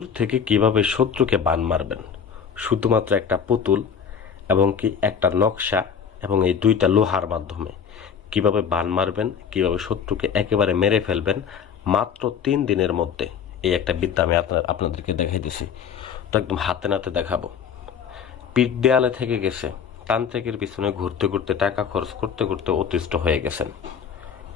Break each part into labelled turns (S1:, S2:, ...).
S1: দূর থেকে কিভাবে শত্রুকে বান মারবেন শুধুমাত্র একটা পুতুল এবং কি একটা নকশা এবং এই দুইটা লোহার মাধ্যমে কিভাবে বান মারবেন কিভাবে শত্রুকে একেবারে মেরে ফেলবেন মাত্র তিন দিনের মধ্যে এই একটা বিদ্যা আমি আপনার আপনাদেরকে দেখাই দিছি তো একদম হাতে নাতে দেখাবো পিঠ দেয়ালে থেকে গেছে তান্ত্রিকের পিছনে ঘুরতে ঘুরতে টাকা খরচ করতে করতে অতিষ্ঠ হয়ে গেছেন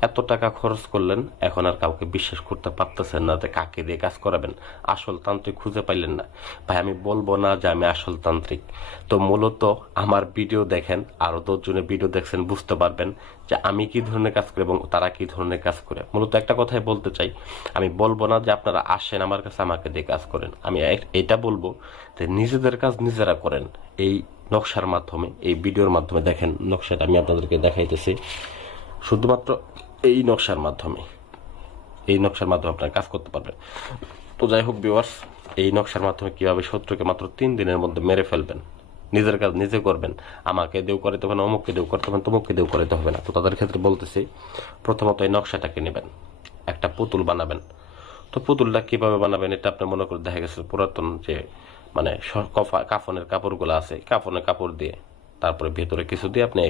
S1: এত টাকা খরচ করলেন এখন আর কাউকে বিশ্বাস করতে পারতেছেন না যে কাকে দিয়ে কাজ করাবেন আসল তান্ত্রিক খুঁজে পাইলেন না ভাই আমি বলবো না যে আমি আসল তান্ত্রিক তো মূলত আমার ভিডিও দেখেন আরও দশজনে ভিডিও দেখছেন বুঝতে পারবেন যে আমি কি ধরনের কাজ করি এবং তারা কি ধরনের কাজ করে মূলত একটা কথাই বলতে চাই আমি বলবো না যে আপনারা আসেন আমার কাছে আমাকে দিয়ে কাজ করেন আমি এটা বলবো যে নিজেদের কাজ নিজেরা করেন এই নকশার মাধ্যমে এই ভিডিওর মাধ্যমে দেখেন নকশাটা আমি আপনাদেরকে দেখাইতেছি শুধুমাত্র এই নকশার মাধ্যমে এই নকশার মাধ্যমে আপনারা কাজ করতে পারবেন তো যাই হোক বিওয়ার্স এই নকশার মাধ্যমে কীভাবে শত্রুকে মাত্র তিন দিনের মধ্যে মেরে ফেলবেন নিজের কাজ নিজে করবেন আমাকে দেউ করাইতে হবে না অমুককে দেউ করতে হবে না তমুককে দেউ করাইতে হবে না তো তাদের ক্ষেত্রে বলতেছি প্রথমত এই নকশাটাকে নেবেন একটা পুতুল বানাবেন তো পুতুলটা কীভাবে বানাবেন এটা আপনি মনে করে দেখা গেছে পুরাতন যে মানে কাফনের কাপড়গুলো আছে কাফনের কাপড় দিয়ে তারপরে ভেতরে কিছু দিয়ে আপনি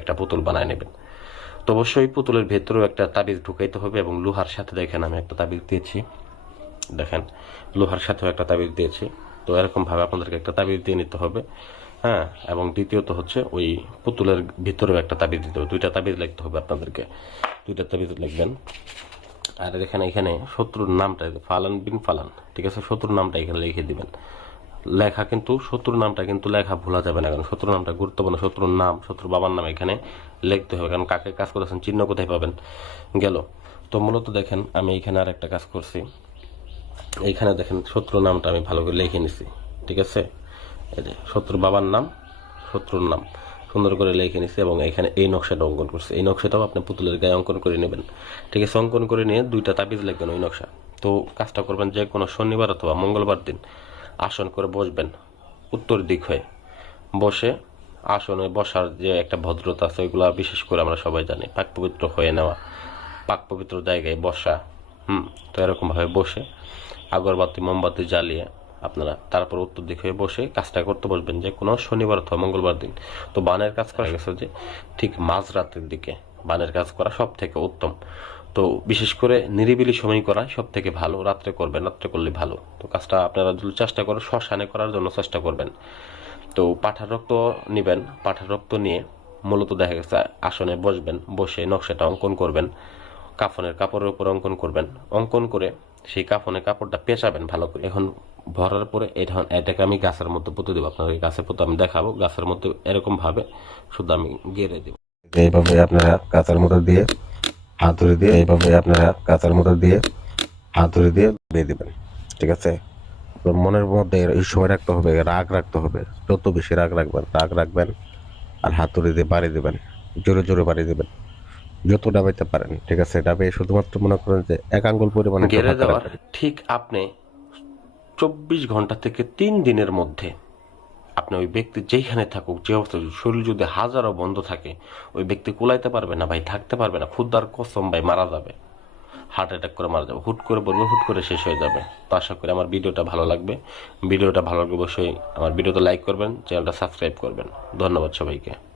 S1: একটা পুতুল বানায় নেবেন তো অবশ্যই পুতুলের ভেতরেও একটা তাবিজ ঢুকাইতে হবে এবং লোহার সাথে দেখেন আমি একটা তাবিজ দিয়েছি দেখেন লোহার সাথেও একটা তাবিজ দিয়েছি তো এরকমভাবে আপনাদেরকে একটা তাবিজ দিয়ে নিতে হবে হ্যাঁ এবং দ্বিতীয়ত হচ্ছে ওই পুতুলের ভিতরেও একটা তাবিজ দিতে হবে দুইটা তাবিজ লিখতে হবে আপনাদেরকে দুইটা তাবিজ লিখবেন আর এখানে এখানে শত্রুর নামটা ফালান বিন ফালান ঠিক আছে শত্রুর নামটা এখানে লিখে দিবেন লেখা কিন্তু শত্রুর নামটা কিন্তু লেখা ভোলা যাবে না কারণ শত্রুর নামটা গুরুত্বপূর্ণ শত্রুর নাম শত্রুর বাবার নাম এখানে লিখতে হবে কারণ কাকে কাজ করেছেন চিহ্ন কোথায় পাবেন গেল তো মূলত দেখেন আমি এখানে আর একটা কাজ করছি এইখানে দেখেন শত্রুর নামটা আমি ভালো করে লিখে নিছি ঠিক আছে এই যে শত্রুর বাবার নাম শত্রুর নাম সুন্দর করে লিখে নিছি এবং এখানে এই নকশাটা অঙ্কন করছি এই নকশাটাও আপনি পুতুলের গায়ে অঙ্কন করে নেবেন ঠিক আছে অঙ্কন করে নিয়ে দুইটা তাবিজ লিখবেন ওই নকশা তো কাজটা করবেন যে কোনো শনিবার অথবা মঙ্গলবার দিন আসন করে বসবেন উত্তর দিক হয়ে বসে আসনে বসার যে একটা ভদ্রতা আছে ওইগুলো বিশেষ করে আমরা সবাই জানি পাক পবিত্র হয়ে নেওয়া পাক পবিত্র জায়গায় বসা হুম তো এরকমভাবে বসে আগরবাতি মোমবাতি জ্বালিয়ে আপনারা তারপর উত্তর দিক হয়ে বসে কাজটা করতে বসবেন যে কোনো শনিবার অথবা মঙ্গলবার দিন তো বানের কাজ করা গেছে যে ঠিক মাঝরাতের দিকে বানের কাজ করা সব থেকে উত্তম তো বিশেষ করে নিরিবিলি সময় করা সব থেকে ভালো রাত্রে করবেন রাত্রে করলে ভালো তো কাজটা আপনারা যদি চেষ্টা করেন শ্মশানে করার জন্য চেষ্টা করবেন তো পাঠার রক্ত নেবেন পাঠার রক্ত নিয়ে মূলত দেখা গেছে আসনে বসবেন বসে নকশাটা অঙ্কন করবেন কাফনের কাপড়ের উপর অঙ্কন করবেন অঙ্কন করে সেই কাফনের কাপড়টা পেঁচাবেন ভালো করে এখন ভরার পরে এটা এটাকে আমি গাছের মধ্যে পুঁতে দেবো আপনাদের গাছের পুঁতে আমি দেখাবো গাছের মধ্যে এরকমভাবে শুধু আমি গেড়ে দেবো
S2: এইভাবে আপনারা গাছের মধ্যে দিয়ে হাতুড়ি দিয়ে এইভাবে আপনারা কাঁচার মতো দিয়ে হাতুড়ি দিয়ে দিয়ে দেবেন ঠিক আছে মনের মধ্যে এই সময় রাখতে হবে রাগ রাখতে হবে যত বেশি রাগ রাখবেন রাগ রাখবেন আর হাতুড়ি দিয়ে বাড়ি দেবেন জোরে জোরে বাড়ি দেবেন যত ডাবাইতে পারেন ঠিক আছে ডাবে শুধুমাত্র মনে করেন যে এক আঙ্গুল পরিমাণে
S1: ঠিক আপনি চব্বিশ ঘন্টা থেকে তিন দিনের মধ্যে আপনি ওই ব্যক্তি যেইখানে থাকুক যে অবস্থায় শরীর যদি হাজারও বন্ধ থাকে ওই ব্যক্তি কুলাইতে পারবে না ভাই থাকতে পারবে না ক্ষুদার কসম ভাই মারা যাবে হার্ট অ্যাটাক করে মারা যাবে হুট করে বলবে হুট করে শেষ হয়ে যাবে তো আশা করি আমার ভিডিওটা ভালো লাগবে ভিডিওটা ভালো লাগবে অবশ্যই আমার ভিডিওতে লাইক করবেন চ্যানেলটা সাবস্ক্রাইব করবেন ধন্যবাদ সবাইকে